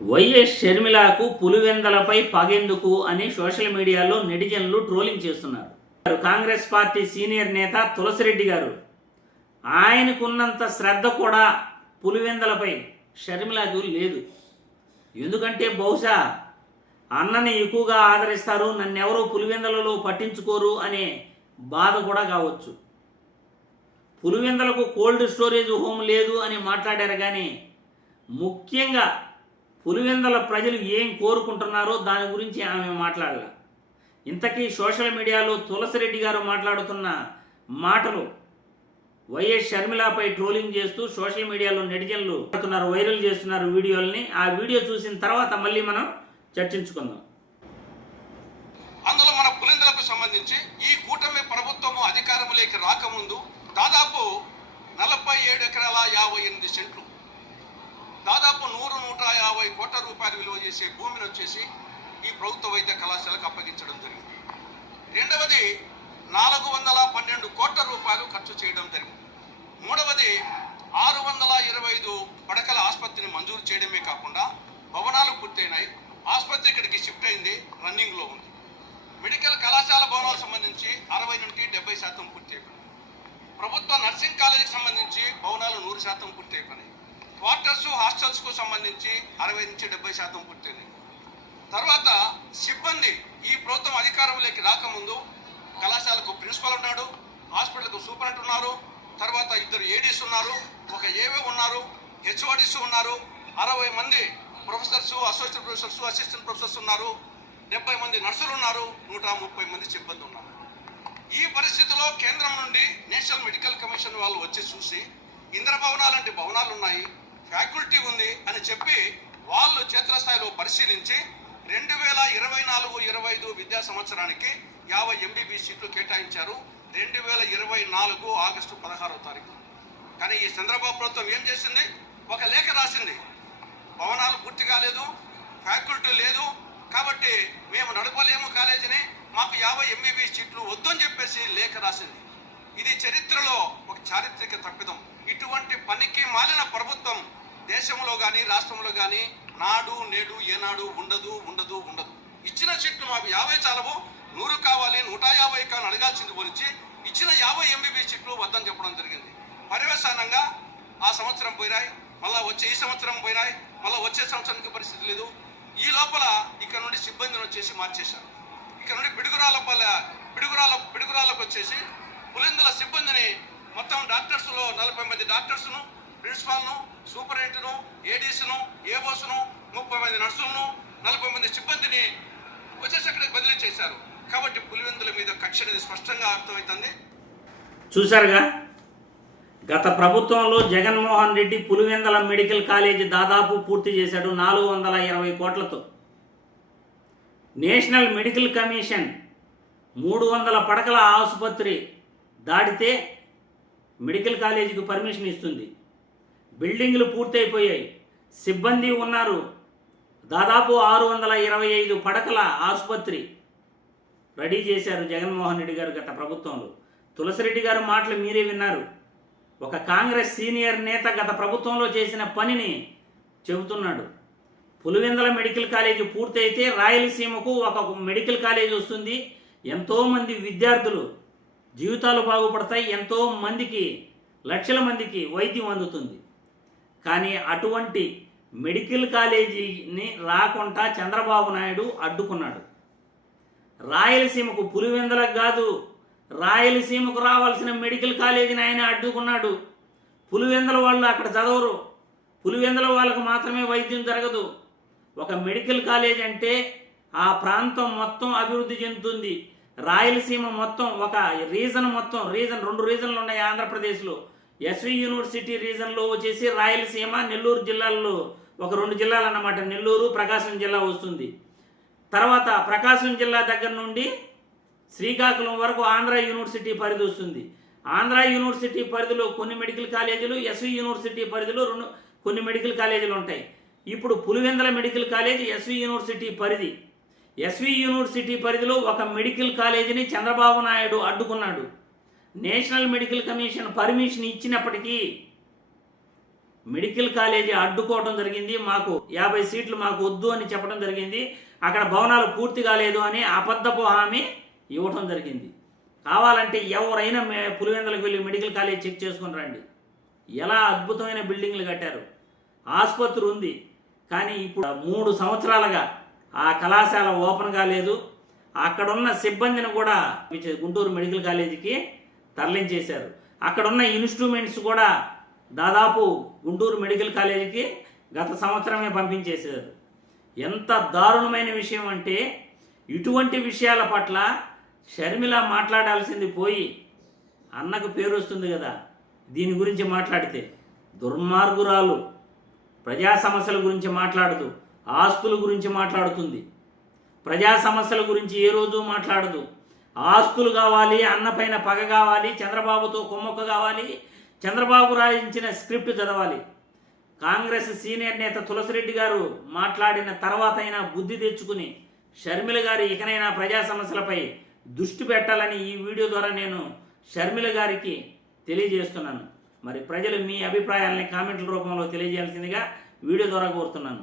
YS షర్మిలకు పులివెందలపై పగెందుకు అని social మీడియాలో నెటిజన్లు ట్రోలింగ్ చేస్తున్నారు. కాంగ్రెస్ పార్టీ సీనియర్ నేత తులసిరెడ్డి గారు ఆయనకున్నంత శ్రద్ధ కూడా పులివెందలపై షర్మిలకు లేదు. ఎందుకంటే బహుశా అన్నని ఎక్కువగా ఆదరిస్తారు, నన్నెవరూ పులివెందలలో పట్టించుకోరు అనే బాధ కూడా కావచ్చు. పులివెందలకు కోల్డ్ స్టోరేజ్ హోమ్ లేదు అని మాట్లాడారు, కానీ ముఖ్యంగా పులివెందల ప్రజలు ఏం కోరుకుంటున్నారో దాని గురించి ఆమె మాట్లాడాల. ఇంతకీ సోషల్ మీడియాలో తులసిరెడ్డి గారు మాట్లాడుతున్న మాటలు వైఎస్ షర్మిలపై ట్రోలింగ్ చేస్తూ సోషల్ మీడియాలో నెటిజన్లు వైరల్ చేస్తున్నారు వీడియోల్ని. ఆ వీడియో చూసిన తర్వాత మళ్ళీ మనం చర్చించుకుందాం. అందులో మన పులివెందులకు సంబంధించి ఈ కూటమి ప్రభుత్వము అధికారంలోకి రాకముందు దాదాపు 47 ఎకరాల 58 సెంట్లు, దాదాపు 100-150 కోట్ల రూపాయలు విలువ చేసే భూమిని వచ్చేసి ఈ ప్రభుత్వ వైద్య కళాశాలకు అప్పగించడం జరిగింది. రెండవది 412 కోట్ల రూపాయలు ఖర్చు చేయడం జరిగింది. మూడవది 625 పడకల ఆసుపత్రిని మంజూరు చేయడమే కాకుండా భవనాలు పూర్తయినాయి. ఆసుపత్రి ఇక్కడికి షిఫ్ట్ అయింది, రన్నింగ్లో ఉంది. మెడికల్ కళాశాల భవనాలకు సంబంధించి 60 నుండి 70% పూర్తి అయిపోయినాయి. ప్రభుత్వ నర్సింగ్ కాలేజీకి సంబంధించి భవనాలు 100% పూర్తి అయిపోయినాయి. క్వార్టర్స్ హాస్టల్స్కు సంబంధించి 60 నుంచి 70% పూర్తయినాయి. తర్వాత సిబ్బంది ఈ ప్రభుత్వం అధికారంలోకి రాకముందు కళాశాలకు ప్రిన్సిపల్ ఉన్నాడు, హాస్పిటల్కు సూపరింటెండెంట్ ఉన్నారు, తర్వాత 2 ఏడీస్ ఉన్నారు, ఒక ఏవో ఉన్నారు, హెచ్ఓడీస్ ఉన్నారు, 60 మంది professors, associate professors, assistant professors ఉన్నారు, 70 మంది నర్సులు ఉన్నారు, 130 మంది సిబ్బంది ఉన్నారు. ఈ పరిస్థితిలో కేంద్రం నుండి నేషనల్ మెడికల్ కమిషన్ వాళ్ళు వచ్చి చూసి ఇంద్రభవనాలు లాంటి భవనాలు ఉన్నాయి, ఫ్యాకల్టీ ఉంది అని చెప్పి వాళ్ళు క్షేత్రస్థాయిలో పరిశీలించి 2024-25 విద్యా సంవత్సరానికి 50 MBBS సీట్లు కేటాయించారు. 2024 ఆగస్టు 16వ తారీఖు. కానీ ఈ చంద్రబాబు ప్రభుత్వం ఏం చేసింది? ఒక లేఖ రాసింది, భవనాలు పూర్తి కాలేదు, ఫ్యాకల్టీ లేదు, కాబట్టి మేము నడపలేము కాలేజీని, మాకు 50 MBBS సీట్లు వద్దని చెప్పేసి లేఖ రాసింది. ఇది చరిత్రలో ఒక చారిత్రక తప్పిదం. ఇటువంటి పనికి మాలిన ప్రభుత్వం దేశంలో కానీ రాష్ట్రంలో కానీ నాడు నేడు ఏనాడు ఉండదు. ఇచ్చిన సీట్లు మాకు 50 చాలవు, 100 కావాలి, 150 కావాలని అడగాల్సింది గురించి ఇచ్చిన 50 MBBS సీట్లు వద్దని చెప్పడం జరిగింది. పర్యవసానంగా ఆ సంవత్సరం పోయినాయి, మళ్ళీ వచ్చే ఈ సంవత్సరం పోయినాయి, మళ్ళీ వచ్చే సంవత్సరానికి పరిస్థితి లేదు. ఈ లోపల ఇక్కడ నుండి సిబ్బందిని వచ్చేసి మార్చేశారు. ఇక్కడ నుండి పిడుగురాలకు వచ్చేసి పులివెందుల సిబ్బందిని మొత్తం డాక్టర్స్లో 40 మంది డాక్టర్స్ను, ప్రిన్సిపాల్ను, సూపరింటెండెంట్ను, ఏడీస్ను, ఏఓస్ను, 30 మంది నర్సులను, 40 మంది సిబ్బందిని వచ్చేసి అక్కడికి బదిలీ చేశారు. కాబట్టి పులివెందుల మీద కక్ష అనేది స్పష్టంగా అర్థమవుతుంది. చూశారుగా, గత ప్రభుత్వంలో జగన్మోహన్ రెడ్డి పులివెందల మెడికల్ కాలేజీ దాదాపు పూర్తి చేశాడు 420 కోట్లతో. నేషనల్ మెడికల్ కమిషన్ 300 పడకల ఆసుపత్రి దాటితే మెడికల్ కాలేజీకి పర్మిషన్ ఇస్తుంది. బిల్డింగ్లు పూర్తయిపోయాయి, సిబ్బంది ఉన్నారు. దాదాపు 625 పడకల ఆసుపత్రి రెడీ చేశారు జగన్మోహన్ రెడ్డి గారు గత ప్రభుత్వంలో. తులసిరెడ్డి గారు మాటలు మీరే విన్నారు. ఒక కాంగ్రెస్ సీనియర్ నేత గత ప్రభుత్వంలో చేసిన పనిని చెబుతున్నాడు. పులివెందల మెడికల్ కాలేజీ పూర్తయితే రాయలసీమకు ఒక మెడికల్ కాలేజీ వస్తుంది, ఎంతోమంది విద్యార్థులు జీవితాలు బాగుపడతాయి, ఎంతో మందికి, లక్షల మందికి వైద్యం అందుతుంది. కానీ అటువంటి మెడికల్ కాలేజీని రాకుండా చంద్రబాబు నాయుడు అడ్డుకున్నాడు. రాయలసీమకు, పులివెందలకు కాదు, రాయలసీమకు రావాల్సిన మెడికల్ కాలేజీని ఆయన అడ్డుకున్నాడు. పులివెందల వాళ్ళు అక్కడ చదవరు, పులివెందల వాళ్ళకు మాత్రమే వైద్యం జరగదు. ఒక మెడికల్ కాలేజ్ అంటే ఆ ప్రాంతం మొత్తం అభివృద్ధి చెందుతుంది. రాయలసీమ మొత్తం, ఒక రీజన్ మొత్తం, 2 రీజన్లు ఉన్నాయి ఆంధ్రప్రదేశ్లో. ఎస్వి యూనివర్సిటీ రీజన్లో వచ్చేసి రాయలసీమ, నెల్లూరు జిల్లాల్లో ఒక 2 జిల్లాలు అన్నమాట, నెల్లూరు, ప్రకాశం జిల్లా వస్తుంది. తర్వాత ప్రకాశం జిల్లా దగ్గర నుండి శ్రీకాకుళం వరకు ఆంధ్ర యూనివర్సిటీ పరిధి వస్తుంది. ఆంధ్ర యూనివర్సిటీ పరిధిలో కొన్ని మెడికల్ కాలేజీలు, ఎస్వి యూనివర్సిటీ పరిధిలో కొన్ని మెడికల్ కాలేజీలు ఉంటాయి. ఇప్పుడు Pulivendula medical college SV university పరిధి. ఎస్వి యూనివర్సిటీ పరిధిలో ఒక మెడికల్ కాలేజీని చంద్రబాబు నాయుడు అడ్డుకున్నాడు. నేషనల్ మెడికల్ కమిషన్ పర్మిషన్ ఇచ్చినప్పటికీ మెడికల్ కాలేజీ అడ్డుకోవడం జరిగింది. మాకు 50 సీట్లు మాకు వద్దు అని చెప్పడం జరిగింది. అక్కడ భవనాలు పూర్తి కాలేదు అని అబద్ధపు హామీ ఇవ్వడం జరిగింది. కావాలంటే ఎవరైనా పులివెందులకు వెళ్ళి మెడికల్ కాలేజ్ చెక్ చేసుకుని రండి. ఎలా అద్భుతమైన బిల్డింగ్లు కట్టారు. ఆసుపత్రి ఉంది, కానీ ఇప్పుడు 3 సంవత్సరాలుగా ఆ కళాశాల ఓపెన్ కాలేదు. అక్కడున్న సిబ్బందిని కూడా గుంటూరు మెడికల్ కాలేజీకి తరలించేశారు. అక్కడున్న ఇన్స్ట్రుమెంట్స్ కూడా దాదాపు గుంటూరు మెడికల్ కాలేజీకి గత సంవత్సరమే పంపించేశారు. ఎంత దారుణమైన విషయం అంటే, ఇటువంటి విషయాల పట్ల షర్మిల మాట్లాడాల్సింది పోయి అన్నకు పేరు వస్తుంది కదా, దీని గురించి మాట్లాడితే దుర్మార్గురాలు. ప్రజా సమస్యల గురించి మాట్లాడదు, ఆస్తుల గురించి మాట్లాడుతుంది. ప్రజా సమస్యల గురించి ఏ రోజు మాట్లాడదు. ఆస్తులు కావాలి, అన్నపైన పగ కావాలి, చంద్రబాబుతో కుమ్మక్క కావాలి, చంద్రబాబు రాయించిన స్క్రిప్ట్ చదవాలి. కాంగ్రెస్ సీనియర్ నేత తులసిరెడ్డి గారు మాట్లాడిన తర్వాత అయినా బుద్ధి తెచ్చుకుని షర్మిల గారు ఇకనైనా ప్రజా సమస్యలపై దృష్టి పెట్టాలని ఈ వీడియో ద్వారా నేను షర్మిల గారికి తెలియజేస్తున్నాను. మరి ప్రజలు మీ అభిప్రాయాలని కామెంట్ల రూపంలో తెలియజేయాల్సిందిగా వీడియో ద్వారా కోరుతున్నాను.